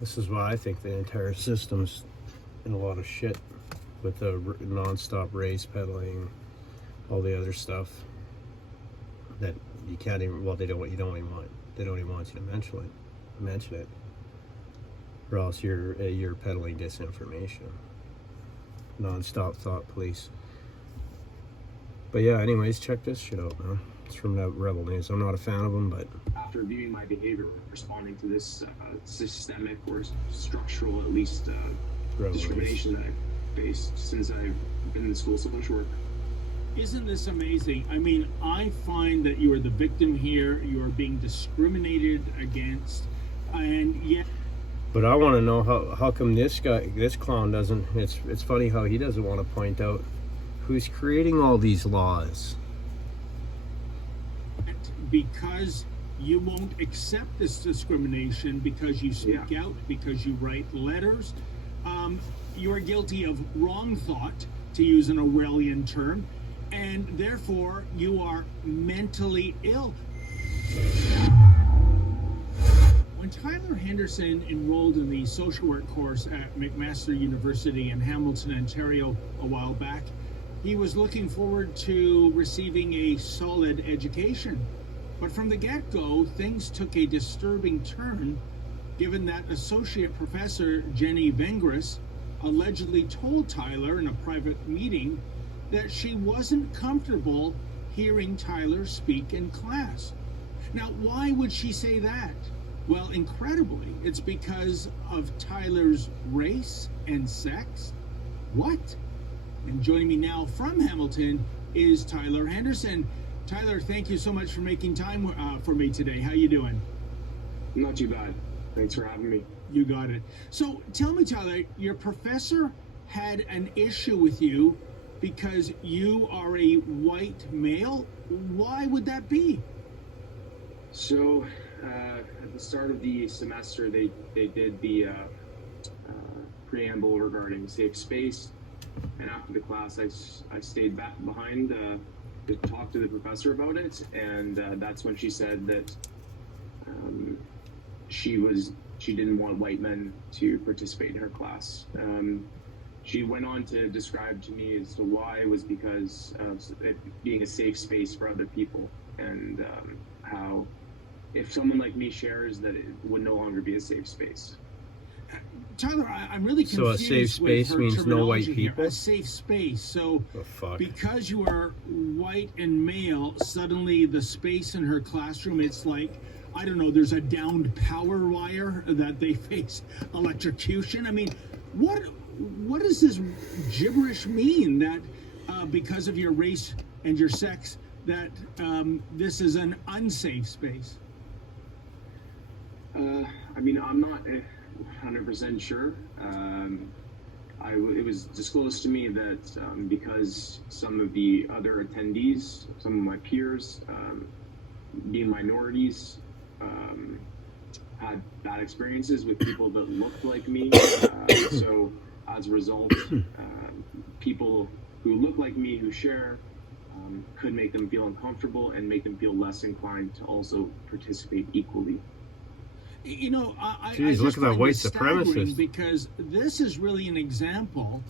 This is why I think the entire system's in a lot of shit with the non-stop race peddling, all the other stuff that you can't even. Well, they don't even want you to mention it, or else you're peddling disinformation. Non-stop thought police. But yeah, anyways, check this shit out, man. It's from that Rebel News. I'm not a fan of them, but after viewing my behavior, responding to this systemic or structural, at least, discrimination that I've faced since I've been in school social work. Isn't this amazing? I mean, I find that you are the victim here. You are being discriminated against, and yet. But I want to know how come this clown doesn't. It's funny how he doesn't want to point out who's creating all these laws. Because you won't accept this discrimination, because you speak out, because you write letters, you are guilty of wrong thought, to use an Orwellian term, and therefore you are mentally ill. When Tyler Henderson enrolled in the social work course at McMaster University in Hamilton, Ontario a while back, he was looking forward to receiving a solid education. But from the get-go, things took a disturbing turn, given that Associate Professor Jenny Vengris allegedly told Tyler in a private meeting that she wasn't comfortable hearing Tyler speak in class. Now, why would she say that? Well, incredibly, it's because of Tyler's race and sex. What? And joining me now from Hamilton is Tyler Henderson. Tyler, thank you so much for making time for me today. How you doing? Not too bad. Thanks for having me. You got it. So tell me, Tyler, your professor had an issue with you because you are a white male. Why would that be? So at the start of the semester, they did the preamble regarding safe space. And after the class, I stayed back behind to talk to the professor about it, and that's when she said that she didn't want white men to participate in her class. She went on to describe to me as to why it was because of it being a safe space for other people, and how if someone like me shares, that it would no longer be a safe space. Tyler, I'm really confused. So a safe space means no white people? A safe space. So because you are white and male, suddenly the space in her classroom, it's like, I don't know, there's a downed power wire that they face electrocution. I mean, what does this gibberish mean that because of your race and your sex, that this is an unsafe space? I mean, I'm not 100% sure. It was disclosed to me that because some of the other attendees, some of my peers, being minorities, had bad experiences with people that looked like me. So as a result, people who look like me, who share, could make them feel uncomfortable and make them feel less inclined to also participate equally. You know, I look just at that find white it staggering supremacist. because this is really an example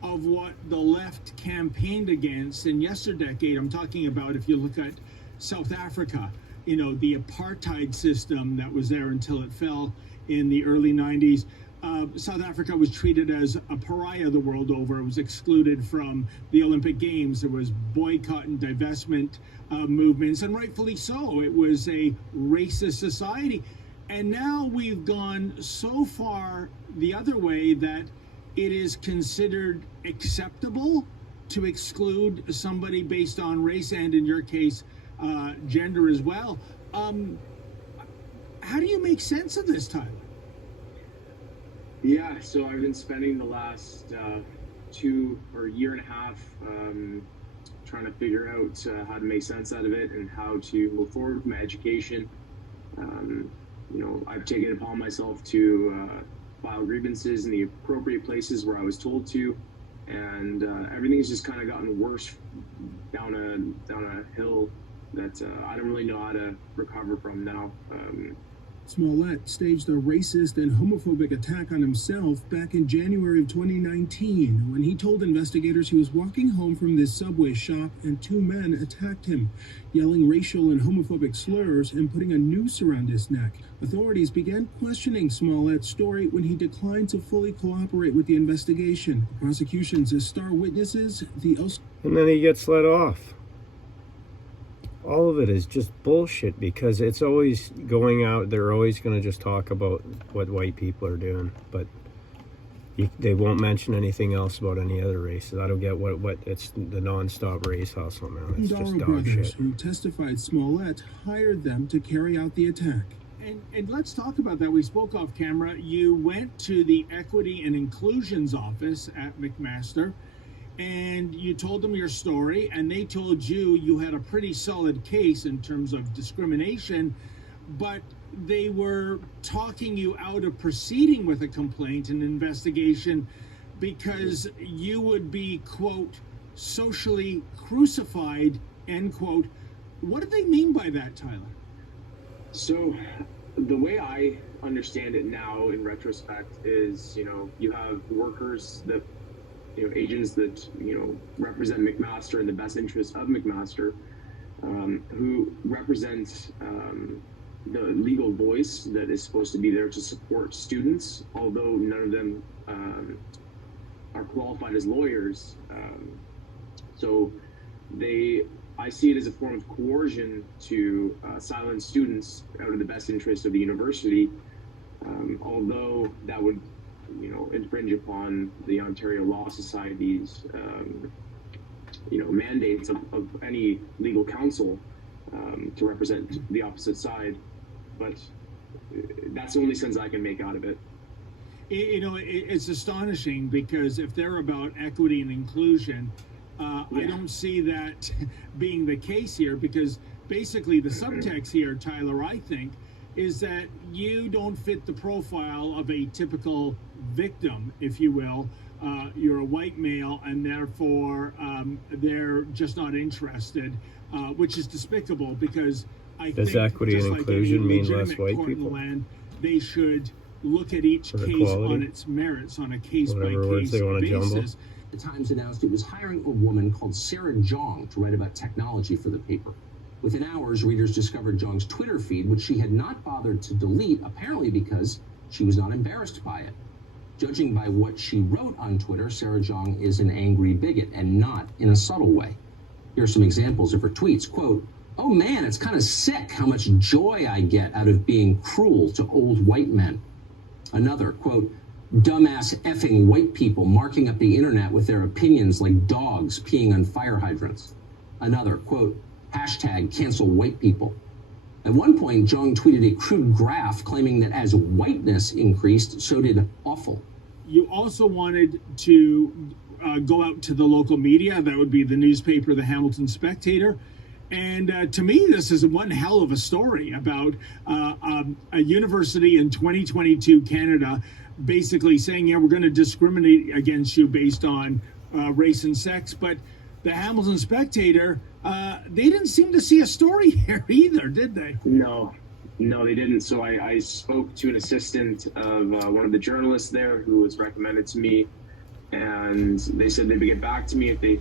of what the left campaigned against in yesterdecade. I'm talking about if you look at South Africa, you know, the apartheid system that was there until it fell in the early 90s. South Africa was treated as a pariah the world over. It was excluded from the Olympic Games. There was boycott and divestment movements, and rightfully so. It was a racist society. And now we've gone so far the other way that it is considered acceptable to exclude somebody based on race and, in your case, gender as well. How do you make sense of this, Tyler? Yeah, so I've been spending the last year and a half trying to figure out how to make sense out of it and how to move forward with my education. You know, I've taken it upon myself to file grievances in the appropriate places where I was told to, and everything's just kind of gotten worse down a hill that I don't really know how to recover from now. Smollett staged a racist and homophobic attack on himself back in January of 2019 when he told investigators he was walking home from this Subway shop and two men attacked him, yelling racial and homophobic slurs and putting a noose around his neck. Authorities began questioning Smollett's story when he declined to fully cooperate with the investigation. The prosecution's star witnesses, and then he gets let off. All of it is just bullshit because it's always going out. They're always going to just talk about what white people are doing, but they won't mention anything else about any other races. I don't get what it's the non-stop race hustle, man. It's just dog shit. Who testified Smollett hired them to carry out the attack. And let's talk about that. We spoke off camera. You went to the Equity and Inclusions office at McMaster, and you told them your story, and they told you you had a pretty solid case in terms of discrimination, but they were talking you out of proceeding with a complaint and investigation because you would be, quote, socially crucified, end quote. What do they mean by that, Tyler? So the way I understand it now in retrospect is, you have workers that, agents that, represent McMaster in the best interest of McMaster, who represent the legal voice that is supposed to be there to support students, although none of them are qualified as lawyers. So I see it as a form of coercion to silence students out of the best interest of the university, although that would, infringe upon the Ontario Law Society's, mandates of any legal counsel to represent the opposite side. But that's the only sense I can make out of it. It's astonishing because if they're about equity and inclusion, I don't see that being the case here, because basically the subtext here, Tyler, I think, is that you don't fit the profile of a typical victim, if you will. You're a white male, and therefore they're just not interested, which is despicable, because I Does think equity and like inclusion mean less white court in the people? land, they should look at each For case equality? on its merits, on a case-by-case words they wanna jumble. basis. The Times announced it was hiring a woman called Sarah Jong to write about technology for the paper. Within hours, readers discovered Jong's Twitter feed, which she had not bothered to delete, apparently because she was not embarrassed by it. Judging by what she wrote on Twitter, Sarah Jong is an angry bigot, and not in a subtle way. Here are some examples of her tweets. Quote, "Oh man, it's kind of sick how much joy I get out of being cruel to old white men." Another, quote, "Dumbass effing white people marking up the internet with their opinions like dogs peeing on fire hydrants." Another, quote, "Hashtag cancel white people." At one point, Jong tweeted a crude graph claiming that as whiteness increased, so did awful. You also wanted to go out to the local media. That would be the newspaper, the Hamilton Spectator. And to me, this is one hell of a story about a university in 2022 Canada basically saying, yeah, we're going to discriminate against you based on race and sex. But the Hamilton Spectator, they didn't seem to see a story here either, did they? No, they didn't. So I spoke to an assistant of one of the journalists there who was recommended to me, and they said they'd get back to me if they,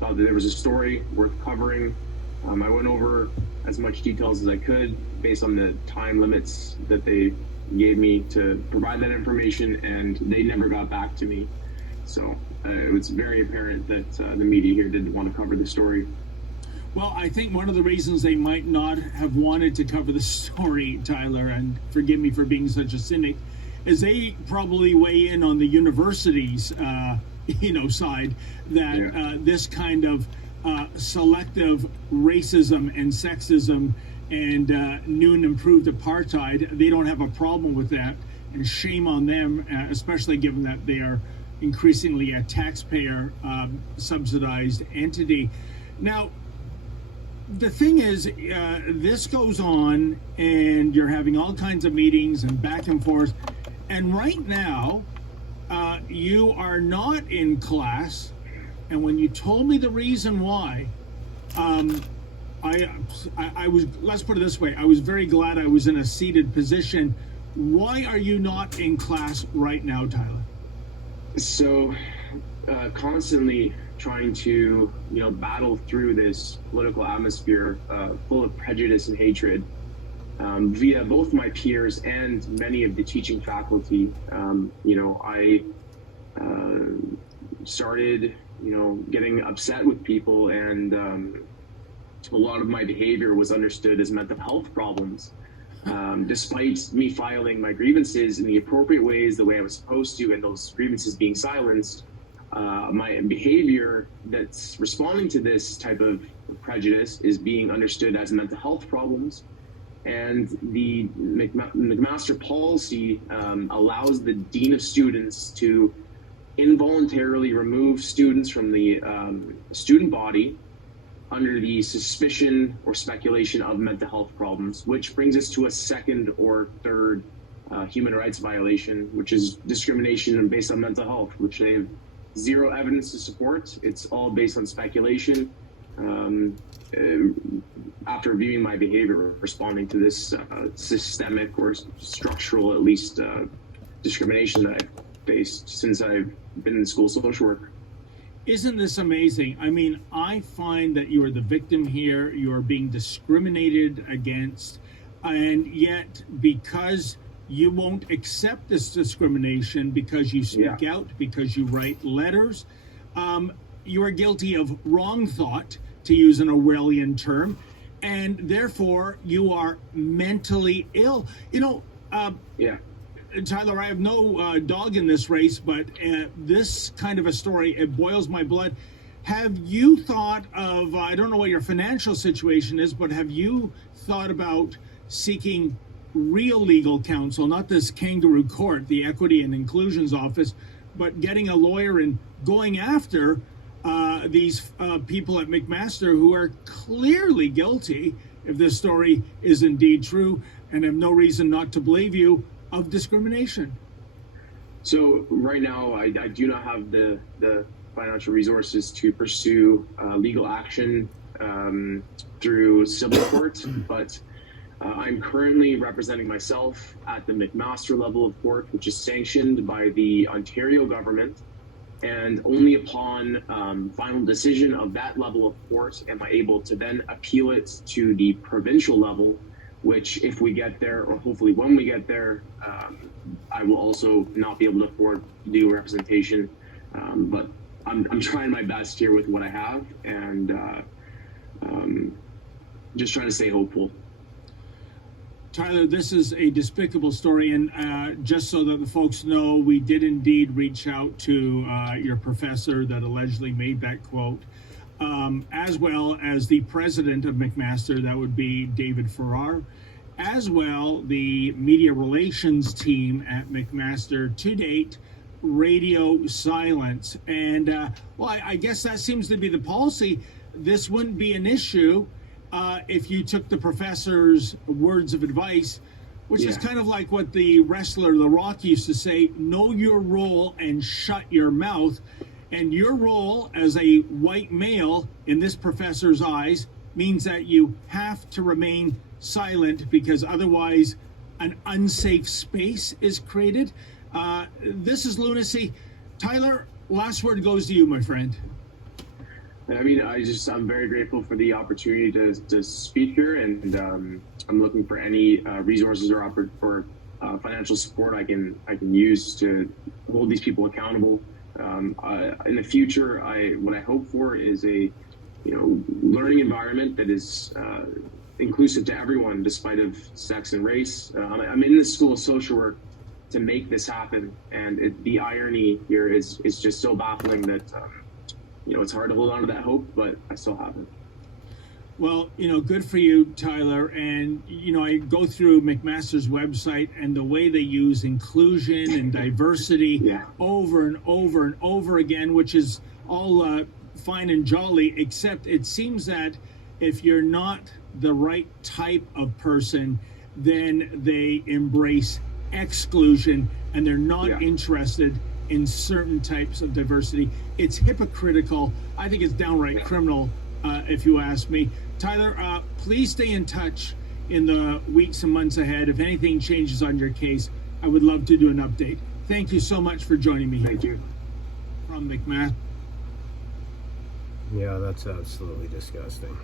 thought that there was a story worth covering. I went over as much details as I could based on the time limits that they gave me to provide that information, and they never got back to me. So it was very apparent that the media here didn't want to cover the story. Well, I think one of the reasons they might not have wanted to cover the story, Tyler, and forgive me for being such a cynic, is they probably weigh in on the university's, side that this kind of selective racism and sexism and new and improved apartheid, they don't have a problem with that, and shame on them, especially given that they are increasingly a taxpayer subsidized entity. Now, the thing is, this goes on, and you're having all kinds of meetings and back and forth. And right now, you are not in class. And when you told me the reason why, I was, let's put it this way, I was very glad I was in a seated position. Why are you not in class right now, Tyler? So, constantly trying to, battle through this political atmosphere full of prejudice and hatred via both my peers and many of the teaching faculty. I started, getting upset with people, and a lot of my behavior was understood as mental health problems. Despite me filing my grievances in the appropriate ways, the way I was supposed to, and those grievances being silenced, my behavior that's responding to this type of prejudice is being understood as mental health problems. And the McMaster policy allows the dean of students to involuntarily remove students from the student body under the suspicion or speculation of mental health problems, which brings us to a second or third human rights violation, which is discrimination based on mental health, which they have zero evidence to support. It's all based on speculation. After viewing my behavior responding to this systemic or structural, at least, discrimination that I've faced since I've been in school social work. Isn't this amazing? I mean, I find that you are the victim here. You are being discriminated against. And yet, because you won't accept this discrimination, because you speak out, because you write letters, you are guilty of wrong thought, to use an Orwellian term, and therefore you are mentally ill. Tyler, I have no dog in this race, but this kind of a story, it boils my blood. Have you thought of, I don't know what your financial situation is, but have you thought about seeking real legal counsel, not this kangaroo court, the Equity and Inclusions Office, but getting a lawyer and going after these people at McMaster who are clearly guilty, if this story is indeed true, and have no reason not to believe you, of discrimination? So right now, I do not have the financial resources to pursue legal action through civil court, but I'm currently representing myself at the McMaster level of court, which is sanctioned by the Ontario government. And only upon final decision of that level of court am I able to then appeal it to the provincial level, which if we get there, or hopefully when we get there, I will also not be able to afford legal representation. But I'm trying my best here with what I have, and just trying to stay hopeful. Tyler, this is a despicable story, and just so that the folks know, we did indeed reach out to your professor that allegedly made that quote, as well as the president of McMaster, that would be David Farrar, as well the media relations team at McMaster. To date, radio silence. And, I guess that seems to be the policy. This wouldn't be an issue if you took the professor's words of advice, which is kind of like what the wrestler The Rock used to say: know your role and shut your mouth. And your role as a white male in this professor's eyes means that you have to remain silent, because otherwise an unsafe space is created. This is lunacy. Tyler, last word goes to you, my friend. I mean, I'm very grateful for the opportunity to speak here, and I'm looking for any resources or financial support I can use to hold these people accountable. In the future, what I hope for is a learning environment that is inclusive to everyone, despite of sex and race. I'm in the School of Social Work to make this happen, and the irony here is just so baffling that it's hard to hold on to that hope, but I still have it. Well, good for you, Tyler. And, I go through McMaster's website, and the way they use inclusion and diversity over and over and over again, which is all fine and jolly, except it seems that if you're not the right type of person, then they embrace exclusion, and they're not interested in certain types of diversity. It's hypocritical. I think it's downright criminal, if you ask me. Tyler, please stay in touch in the weeks and months ahead. If anything changes on your case, I would love to do an update. Thank you so much for joining me here. Thank you. From McMaster. Yeah, that's absolutely disgusting.